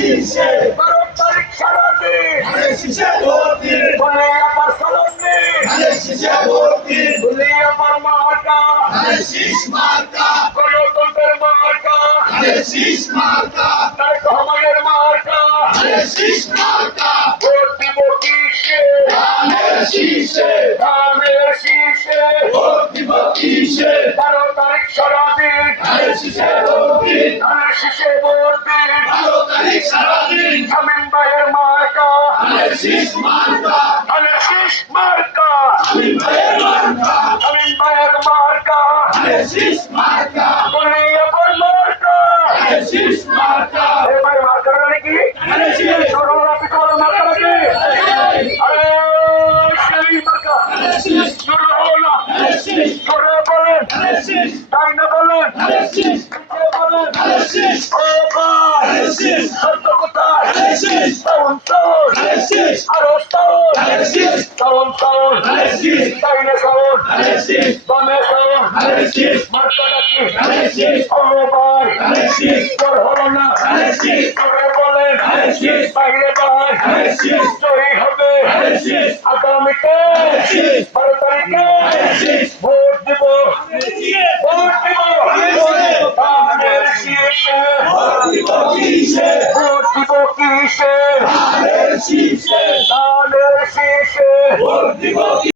শীর্ষে 12 তারিখ সারাদিন ধানের শীষে ভোট দিন বলে আমার সালামি ধানের শীষে ভোট দিন বলে আমার মার্কা ধানের শীষ মার্কা গণতন্ত্রের মার্কা ধানের শীষ মার্কা তারেক রহমানের মার্কা ধানের শীষ মার্কা ভোট দিব কিসে ধানের শীষে ধানের শীষে ভোট দিব কিসে 12 তারিখ সারাদিন ধানের শীষে ভোট দিন ধানের শীষে ভোট দিন 12 তারিখ সারাদিন শামীম ভাইয়ের মার্কা ধানের শীষ মার্কা ধানের শীষ মার্কা শামীম ভাইয়ের মার্কা শামীম ভাইয়ের মার্কা ধানের শীষ মার্কা বলে আমার মার্কা ধানের শীষ মার্কা এ ভাই মার্কা নাকি ধানের শীষ সরলা পিছনে মার্কা নাকি আরে সেই মার্কা ধানের শীষ শুরু হলো না ধানের শীষ সরে বলেন ধানের শীষ তাই না বলেন ধানের শীষ পিছিয়ে বলেন ধানের শীষ ও ভাই ধানের শীষ সত্য কোথায় ধানের শীষ সাউন সাউন ধানের শীষ আরো সাউন ধানের শীষ সাউন সাউন ধানের শীষ তাই না সাউন ধানের শীষ বামে সাউন ধানের শীষ মার্কাটা কি ধানের শীষ ও ভাই ধানের শীষ তোর হলো না ধানের শীষ সরে বলেন ধানের শীষ বাইরে ভাই ধানের শীষ জয়ী হবে ধানের শীষ আগামীতে শীষ 12 তারিখে ধানের শীষ ভোট দিব শীষে ভোট দিব ধানের শীষে ভোট দিব কিসে ভোট দিব কিসে ধানের শীষে ধানের শীষে ভোট দিব